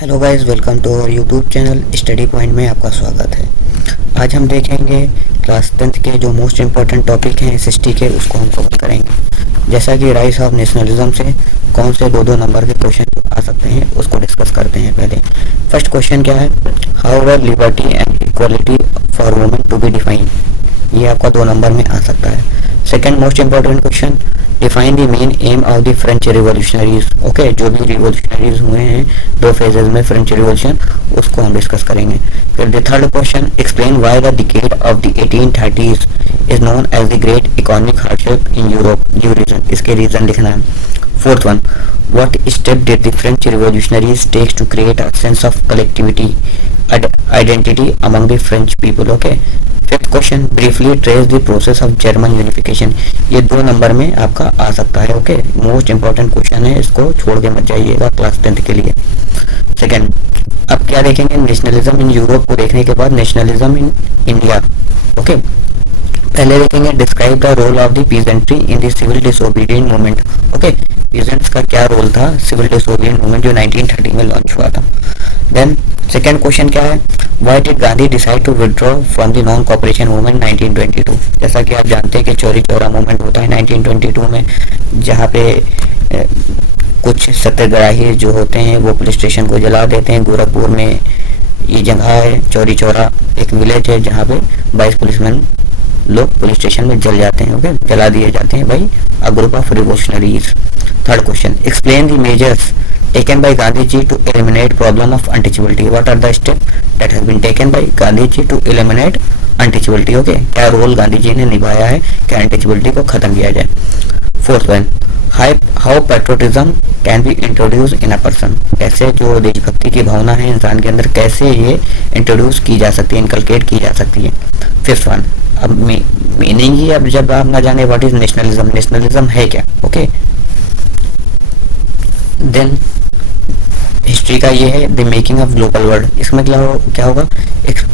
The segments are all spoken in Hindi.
Hello guys, welcome to our YouTube channel study point में आपका स्वागत है। आज हम देखेंगे क्लास 10th के जो मोस्ट इम्पॉर्टेंट टॉपिक हैं एसएसटी के, उसको हम कवर करेंगे। जैसा कि राइज ऑफ नेशनलिज्म से कौन से दो नंबर के क्वेश्चन जो आ सकते हैं उसको डिस्कस करते हैं। पहले फर्स्ट क्वेश्चन क्या है, how are liberty and equality for women to be define. ये आपका 2 नंबर में आ सकता है। Second most important question, define the main aim of the French revolutionaries. Okay, जो भी रिवॉल्यूशनरीज हुए हैं 2 फेजेस में फ्रेंच रिवॉल्यूशन, उसको हम डिस्कस करेंगे। फिर the third question, explain why the decade of the 1830s is known as the great economic hardship in Europe. Due reason, इसके रीजन लिखना है। Fourth one, what step did the French revolutionaries take to create a sense of collectivity identity among the French people? Okay. Fifth question, briefly trace the process of German unification. ये 2 नंबर में आपका आ सकता है। ओके, मोस्ट इंपॉर्टेंट क्वेश्चन है, इसको छोड़ के मत जाइएगा क्लास 10th के लिए। सेकंड, अब क्या देखेंगे, नेशनलिज्म इन यूरोप को देखने के बाद नेशनलिज्म इन इंडिया। ओके, पहले देखेंगे describe the role of the peasantry in the civil disobedient movement. Okay, peasants का क्या रोल था सिविल डिसोबीडिएंट मूवमेंट जो 1930 में लॉन्च हुआ था। देन सेकंड क्वेश्चन क्या है, why did Gandhi decide to withdraw from the non cooperation movement 1922। जैसा कि आप जानते हैं कि चौरी चौरा मूवमेंट होता है 1922 में, जहाँ पे कुछ सत्याग्रही जो होते हैं वो पुलिस स्टेशन को जला देते हैं। गोरखपुर में ये जगह है चौरी चौरा, एक विलेज है जहाँ पे 22 पुलिसमैन लोग पुलिस स्टेशन में जल जाते हैं। ओके, जला दिए जाते हैं by a group of revolutionaries. Third question, explain the measures taken by Gandhi ji to eliminate problem of untouchability. What are the steps that has been taken by Gandhi ji to eliminate untouchability? Okay, क्या रोल गांधी जी ने निभाया है कि अनटचेबिलिटी को खत्म किया जाए। Fourth one, how patriotism can be introduce in a person. कैसे जो देशभक्ति की भावना है इंसान के अंदर, कैसे ये इंट्रोड्यूस की जा सकती है, इनकलकेट की जा सकती है। फिफ्थ वन, अब मीनिंग ही, अब जब आप ना जाने व्हाट इज नेशनलिज्म, नेशनलिज्म है क्या। ओके, देन हिस्ट्री का ये है the making of global world. इसमें क्या होगा,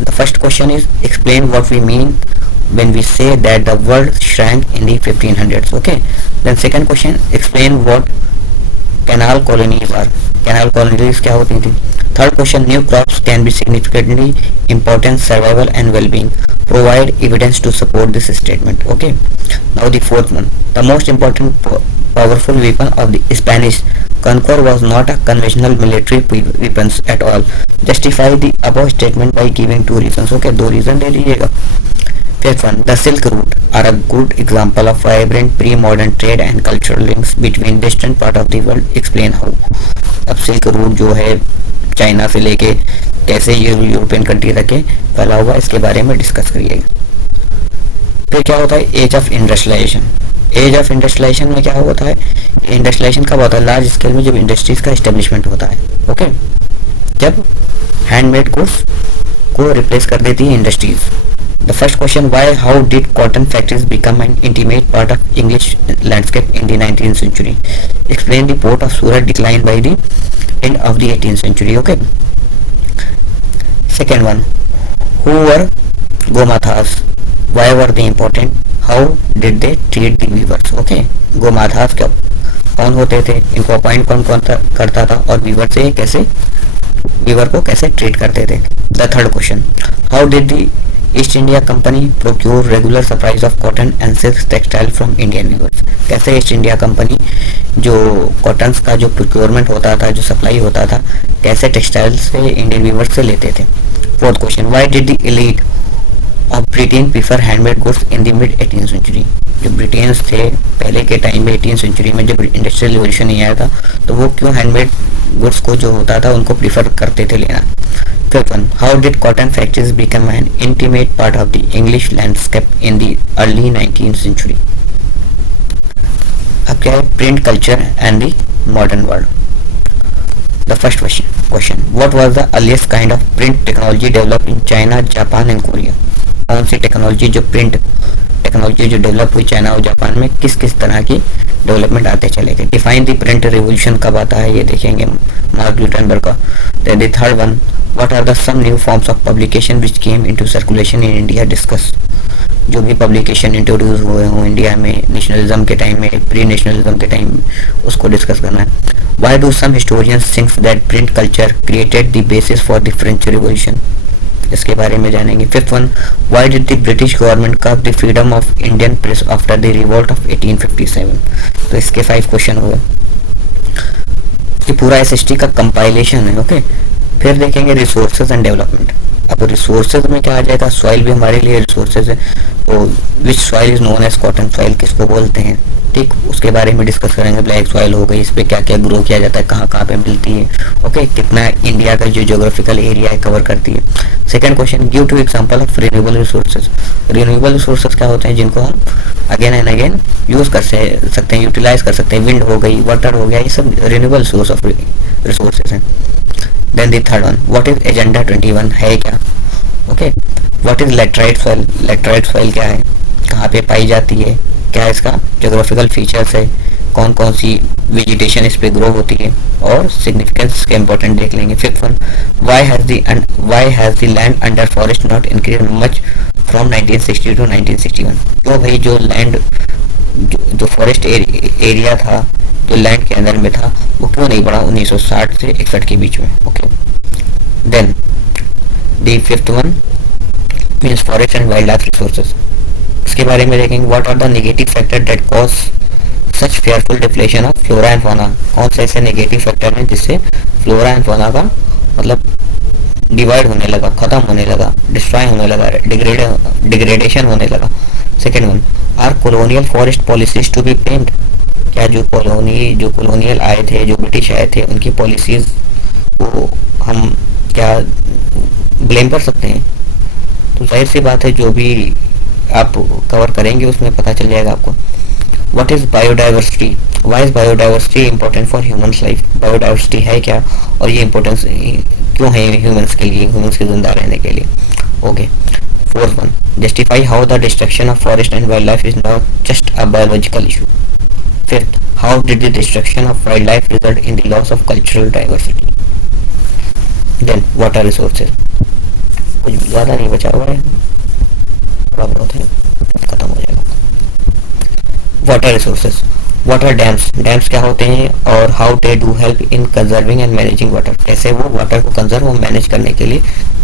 the first question is explain what we mean when we say that the world shrank in the 1500s। Okay, then second question, explain what canal colonies are. Canal colonies क्या होती थी। Third question, new crops can be significantly important survival and wellbeing, provide evidence to support this statement. Okay, now the fourth one, the most important powerful weapon of the Spanish conqueror was not a conventional military weapons at all. Justify the above statement by giving 2 reasons. Okay, 2 reason दे दीजिएगा। Fifth one, the Silk Route are a good example of vibrant pre-modern trade and cultural links between distant part of the world. Explain how. अब सिल्क रूट जो है चाइना से लेके कैसे ये यूरोपियन कंट्री तक फैला हुआ, इसके बारे में डिस्कस करिएगा। फिर क्या होता है, age of industrialization. Age of industrialization में क्या होता है, इंडस्ट्रियलाइजेशन कब होता है, लार्ज स्केल में जब इंडस्ट्रीज का एस्टेब्लिशमेंट होता है। ओके, जब हैंडमेड गुड्स को रिप्लेस कर देती है industries. The first question, why how did cotton factories become an intimate part of English landscape in the 19th century। Explain the port of Surat decline by the end of the 18th century। Okay, second one, who were gomasthas, why were they important, how did they treat the weavers. Okay, gomasthas कौन होते थे, इनको अपॉइंट कौन करता था, और वीवर से कैसे वीवर को कैसे ट्रीट करते थे। The third question, how did the East India company procure regular supplies of cotton and silk textile from Indian weavers. कैसे ईस्ट इंडिया कंपनी जो कॉटन का जो प्रोक्योरमेंट होता था, जो सप्लाई होता था, कैसे टेक्सटाइल से इंडियन वीवर्स से लेते थे। Fourth question, why did the elite of Britain prefer handmade goods in the mid 18th century। जो ब्रिटेन्स थे पहले के टाइम में 18th century में जब इंडस्ट्रियल रिवॉल्यूशन नहीं आया था, तो वो क्यों हैंडमेड गुड्स को जो होता था उनको प्रीफर करते थे लेना। Fifth one, how did cotton factories become an intimate part of the English landscape in the early 19th century। अब क्या है, print culture and the modern world. The first question, what was the earliest kind of print technology develop in China, Japan and Korea. कौन सी टेक्नोलॉजी, जो प्रिंट टेक्नोलॉजी जो डेवलप हुई चाइना और जापान में, किस किस तरह की डेवलपमेंट आते चले गए। डिफाइन द प्रिंट रिवॉल्यूशन कब आता है, ये देखेंगे मार्क गुटेनबर्ग का। The third one, what are the some new forms of publication which came into circulation in India, discuss. जो भी पब्लिकेशन इंट्रोड्यूस हुए हों इंडिया में नेशनलिज्म के टाइम में, प्री नेशनलिज्म के टाइम, उसको डिस्कस करना है। Why do some historians thinks that print culture created the basis for the French revolution, इसके बारे में जानेंगे। Fifth one, why did the British government curb the freedom of Indian press after the revolt of 1857। तो इसके 5 क्वेश्चन हुए। ये पूरा एसएसटी का कंपाइलेशन है। ओके, फिर देखेंगे रिसोर्सेज एंड डेवलपमेंट। अब रिसोर्सेज में क्या आ जाएगा, सॉइल भी हमारे लिए रिसोर्सेज है। तो which soil is known as cotton soil, किसको बोलते हैं, ठीक, उसके बारे में डिस्कस करेंगे। ब्लैक सॉइल हो गई, इस पर क्या क्या ग्रो किया जाता है, कहाँ कहाँ पे मिलती है, ओके, कितना इंडिया का जो ज्योग्राफिकल एरिया है कवर करती है। Second question, give two example of renewable resources. Renewable resources क्या होते हैं, जिनको हम अगेन एंड अगेन यूज कर सकते हैं, यूटिलाइज कर सकते हैं। विंड हो गई, वाटर हो गया, ये सब रिन्यूएबल सोर्स ऑफ रिसोर्सेज हैं। Then the third one, what is agenda 21 है क्या, ओके। What is laterite soil, laterite soil क्या है, कहाँ पे पाई जाती है, क्या इसका ज्योग्राफिकल फीचर्स है, कौन कौन सी वेजिटेशन इस पे ग्रो होती है, और सिग्निफिकेंस के इंपॉर्टेंट देख लेंगे। Fifth one, why has the land under forest not increase much from 1960 to 1961। क्यों भाई, जो लैंड जो फॉरेस्ट एरिया था, जो लैंड के अंदर में था, वो क्यों नहीं बढ़ा 1960 से 61 के बीच में, okay. Then the fifth one means forest and wild life resources, इसके बारे में देखेंगे। What are the negative factor that cause such fearful depletion of flora and fauna, कौन से ऐसे नेगेटिव फैक्टर हैं जिससे फ्लोरा एंड फौना का मतलब डिवाइड होने लगा, खत्म होने लगा, डिस्ट्रॉय होने लगा, डिग्रेडेशन होने लगा। Second one, are colonial forest policies to be blamed, क्या जो कॉलोनियल आए थे, जो ब्रिटिश आए थे, उनकी पॉलिसीज को हम क्या ब्लेम कर सकते हैं? तो जाहिर सी बात है, जो भी आप कवर करेंगे उसमें पता चल जाएगा आपको। What is biodiversity, why is biodiversity important for humans life, biodiversity है क्या और ये इंपॉर्टेंस क्यों है ह्यूमन्स के लिए, ह्यूमन्स के जिंदा रहने के लिए, okay. Fourth one, justify how the destruction of forest and wild life is not just a biological issue. Fifth, how did the destruction of wild life result in the loss of cultural diversity. Then water resources, कुछ ज़्यादा नहीं बचा हुआ है, थोड़ा बहुत है, खत्म हो जाएगा। Water resources, water dams, dams क्या होते हैं और how they do help in conserving and managing water, कैसे वो वाटर को कंजर्व और मैनेज करने के लिए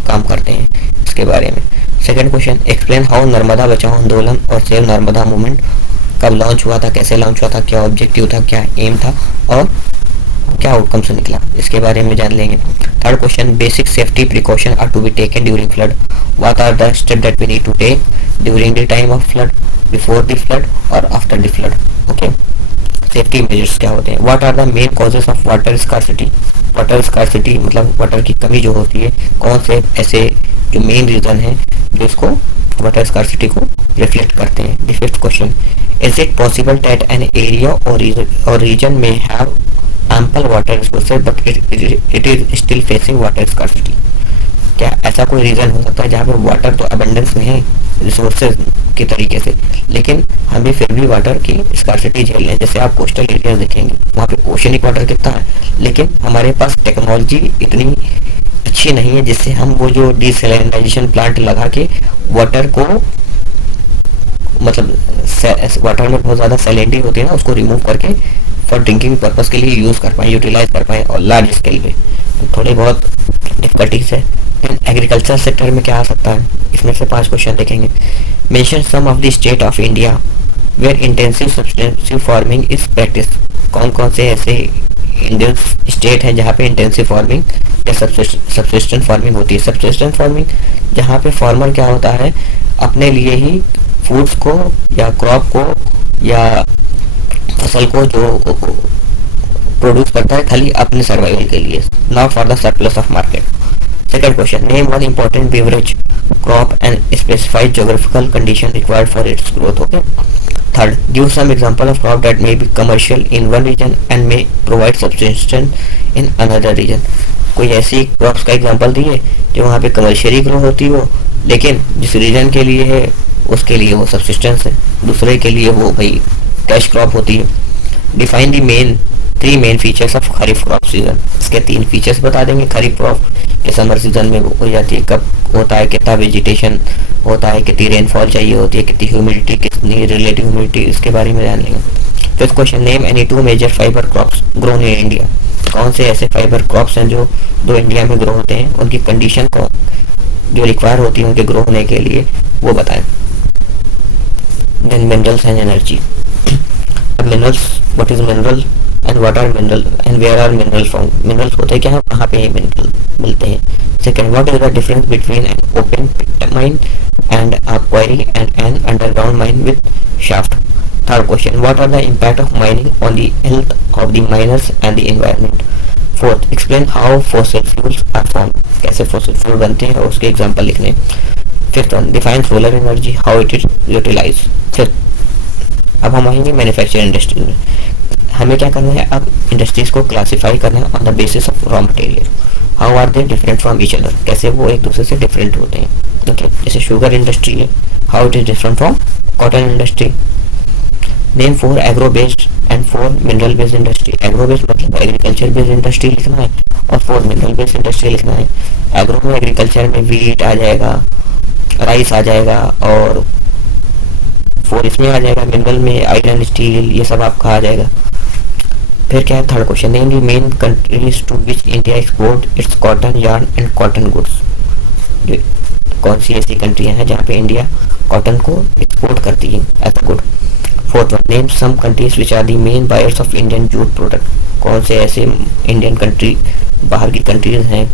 काम करते हैं, इसके बारे में। Second question, explain how Narmada बचाओ आंदोलन और सेव नर्मदा मूवमेंट कब लॉन्च हुआ था, कैसे लॉन्च हुआ था, क्या ऑब्जेक्टिव था, क्या एम था और क्या आउटकम से निकला, इसके बारे में जान लेंगे। Third question, basic safety precaution are to be taken during flood, what are the step that we need to take during the time of flood, before the flood और after the flood, okay. Safety measures क्या होते हैं। What are the main causes of water scarcity, water scarcity मतलब वाटर की कमी जो होती है, कौन से ऐसे जो मेन रीजन है जो इसको वाटर स्कार्सिटी को रिफ्लेक्ट करते हैं। The fifth question, is it possible that an area और रीजन में have ample water resources but it is still facing water scarcity, क्या ऐसा कोई रीजन हो सकता है जहाँ पे वाटर तो अबंडेंस में है रिसोर्सेज के तरीके से, लेकिन हमें फिर भी वाटर की स्कार्सिटी झेल रहे हैं। जैसे आप कोस्टल एरिया देखेंगे, वहाँ पे ओशनिक वाटर कितना है, लेकिन हमारे पास टेक्नोलॉजी इतनी अच्छी नहीं है जिससे हम वो जो डिसैलिनाइजेशन प्लांट लगा के वाटर को मतलब वाटर में बहुत ज़्यादा सैलिनिटी होती है ना, उसको रिमूव करके फॉर ड्रिंकिंग पर्पस के लिए यूज़ कर पाएँ, यूटिलाइज कर पाएँ और लार्ज स्केल पे, तो थोड़ी बहुत डिफिकल्टीज है। एग्रीकल्चर सेक्टर में क्या आ सकता है, इसमें से 5 क्वेश्चन देखेंगे। Mention some of the state of India where intensive subsistence farming is practice, कौन कौन से ऐसे इंडियन स्टेट हैं जहाँ पे इंटेंसिव फार्मिंग या सबसिस्टेंट फार्मिंग होती है। सबसिस्टेंट फार्मिंग जहाँ पे फार्मर क्या होता है, अपने लिए ही फूड्स को या क्रॉप को या फसल को जो प्रोड्यूस करता है खाली अपने सर्वाइवल के लिए, not for the surplus of market. Second question, name one important beverage crop and specified geographical condition required for its growth, okay. Third, give some example of crop that may be commercial in one region and may provide subsistence in another region, कोई ऐसी क्रॉप्स का एग्जांपल दिए जो वहाँ पे कमर्शियली ग्रो होती हो, लेकिन जिस रीजन के लिए है उसके लिए वो सब्सिस्टेंस है, दूसरे के लिए वो भाई कैश क्रॉप होती है। Define the main 3 main features of kharif crop season. इसके 3 फीचर्स बता देंगे। खरीफ क्रॉप के समर सीजन में हो जाती है, कब होता है, कितना वेजिटेशन होता है, कितनी रेनफॉल चाहिए होती है, कितनी ह्यूमिडिटी, कितनी रिलेटिव ह्यूमिडिटी, इसके बारे में जान लेंगे। Fifth question, name any 2 major fibre crops grown in India. कौन से ऐसे फाइबर क्रॉप्स हैं जो इंडिया में ग्रो होते हैं, उनकी कंडीशन को जो रिक्वायर होती है उनके ग्रो होने के लिए, वो बताएं। Then minerals and energy. Minerals, what is mineral and what are mineral and where are mineral found. Minerals होते हैं क्या, कहाँ पे मिनरल मिलते हैं। Second, what is the difference between an open pit mine and a quarry and an underground mine with shaft. Third question, what are the impact of mining on the health of the miners and the environment. Fourth, explain how fossil fuels are form. कैसे फॉसिल फ्यूल बनते हैं और उसके एग्जाम्पल लिखने। Fifth one, define solar energy, how it is utilize. Fifth, अब हम आएंगे मैन्युफैक्चरिंग इंडस्ट्रीज में। हमें क्या करना है, अब इंडस्ट्रीज को क्लासीफाई करना है on the basis of raw material. How are they different from each other, कैसे वो एक दूसरे से डिफरेंट होते हैं। ओके, जैसे शुगर इंडस्ट्री है, how it is different from cotton industry. Name 4 agro based and 4 mineral based industry. Agro based मतलब एग्रीकल्चर बेस्ड इंडस्ट्री लिखना है और 4 मिनरल बेस्ड इंडस्ट्री लिखना है। एग्रो में एग्रीकल्चर में वीट आ जाएगा, राइस आ जाएगा, और 4 इसमें आ जाएगा मिनरल में आयरन, स्टील, ये सब आपका आ जाएगा। फिर क्या है, third question, name the main countries to which India export its cotton yarn and cotton goods. कौन सी ऐसी कंट्रियां हैं जहाँ पे इंडिया कॉटन को एक्सपोर्ट करती है as a good. Fourth one, name some countries which are the main buyers of Indian jute product. कौन से ऐसे इंडियन कंट्री, बाहर की कंट्रीज हैं,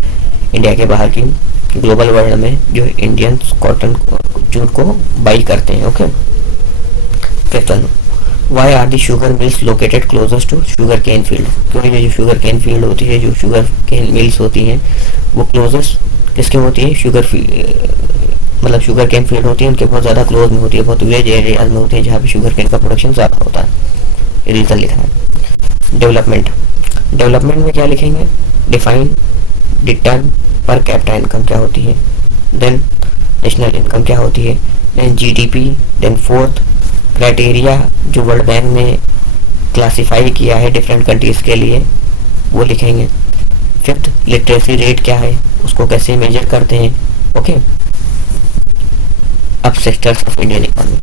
इंडिया के बाहर की, ग्लोबल वर्ल्ड में, जो इंडियन कॉटन जूट को बाई करते हैं। Okay. Fifth one, why are the sugar mills located closest to sugar cane field. क्यों ये जो शुगर केन फील्ड होती है, जो शुगर केन मिल्स होती हैं, वो क्लोजेस्ट किसके होती है, मतलब शुगर केन फील्ड होती है, उनके बहुत ज़्यादा क्लोज में होती है, बहुत विलेज एरियाज में होती है जहाँ पे शुगर केन का प्रोडक्शन ज़्यादा होता है। ये रीज़न लिखना है। डेवलपमेंट में क्या लिखेंगे, define return per capita income क्या होती है, देन नेशनल इनकम क्या होती है, then GDP, then fourth criteria जो वर्ल्ड बैंक ने क्लासीफाई किया है डिफरेंट कंट्रीज़ के लिए, वो लिखेंगे। फिफ्थ, लिटरेसी रेट क्या है, उसको कैसे मेजर करते हैं। ओके। अब सेक्टर्स ऑफ इंडियन इकोनॉमी,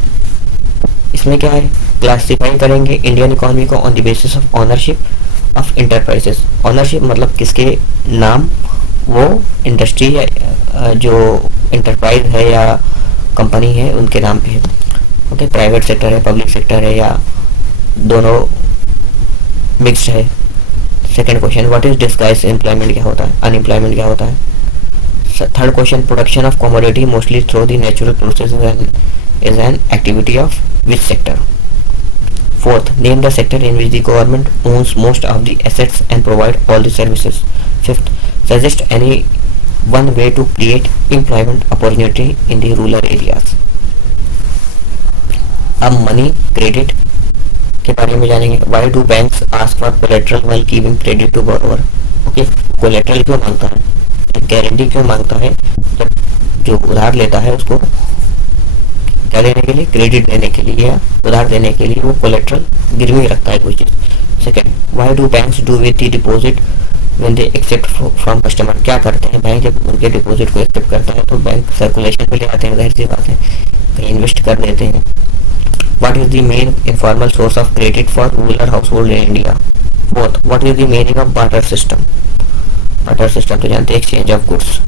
इसमें क्या है, क्लासिफाई करेंगे इंडियन इकोनॉमी को on the basis of ownership of enterprises. Ownership मतलब किसके नाम वो इंडस्ट्री या जो इंटरप्राइज है या कंपनी है उनके नाम पे है। ओके, प्राइवेट सेक्टर है, पब्लिक सेक्टर है, या दोनों मिक्स्ड है। Second question, what is disguise employment क्या होता है, अनएम्प्लॉयमेंट क्या होता है। Third question, production of commodity mostly through the natural process is an activity of which sector. Fourth, name the sector in which the government owns most of the assets and provide all the services. Fifth, suggest any one way to create employment opportunity in the rural areas. अब मनी क्रेडिट के बारे में जानेंगे। Why do banks ask for collateral while giving credit to borrower. Okay, collateral क्यों मांगता है, गारंटी क्यों मांगता है, जब जो उधार लेता है उसको क्या देने के लिए, क्रेडिट देने के लिए या उधार देने के लिए वो कोलेटरल गिरवी रखता है कोई चीज़। Second, why do banks do with the deposit when they accept from customer. क्या करते हैं बैंक, जब उनके डिपॉजिट को एक्सेप्ट करता है तो बैंक सर्कुलेशन में ले आते हैं, जाहिर सी बात है, कहीं इन्वेस्ट कर देते हैं। What is the main informal source of credit for rural house hold in India. Fourth, what is the meaning of barter system. Barter system तो जानते हैं, exchange of goods.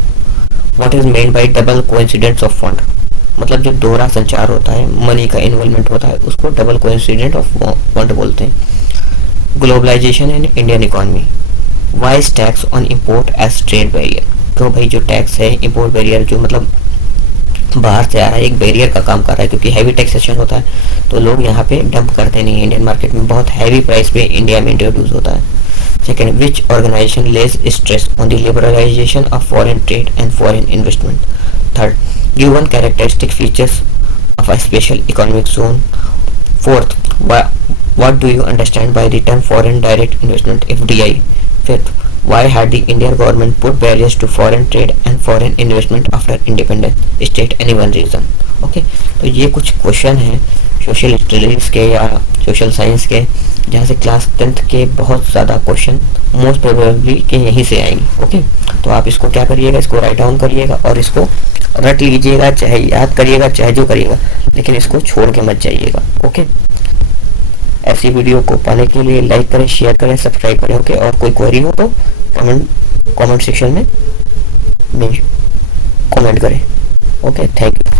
What is main bye double coincidence of fund, मतलब जब दोहरा संचार होता है, मनी का इन्वॉल्वमेंट होता है, उसको डबल कोइंसिडेंट ऑफ फंड बोलते हैं। Globalisation in Indian economy, why is tax on import as trade barrier. तो भाई जो टैक्स है, इम्पोर्ट बैरियर जो मतलब बाहर से आ रहा है, एक बैरियर का काम कर रहा है, क्योंकि हैवी टैक्सेशन होता है तो लोग यहाँ पे डंप करते नहीं है। इंडियन मार्केट में बहुत हैवी प्राइस पे इंडिया में इंट्रोड्यूस होता है। Second, which organisation less stress on the liberalisation of foreign trade and foreign investment. Third, give one characteristic features of a special economic zone. Fourth, what do you understand by the term foreign direct investment, FDI? Fifth, why had the Indian government put barriers to foreign trade and foreign investment after independence? State any one reason. Okay, तो ये कुछ क्वेश्चन हैं सोशल स्टडीज़ के या सोशल साइंस के, जहाँ से क्लास 10th के बहुत ज़्यादा क्वेश्चन मोस्ट प्रोबेबली के यहीं से आएंगे। ओके, तो आप इसको क्या करिएगा, इसको राइट डाउन करिएगा और इसको रट लीजिएगा, चाहे याद करिएगा चाहे जो करिएगा, लेकिन इसको छोड़ के मत जाइएगा। ओके, ऐसी वीडियो को पाने के लिए लाइक करें, शेयर करें, सब्सक्राइब करें। ओके, और कोई क्वेरी हो तो कमेंट सेक्शन में कमेंट करें। Okay, thank you.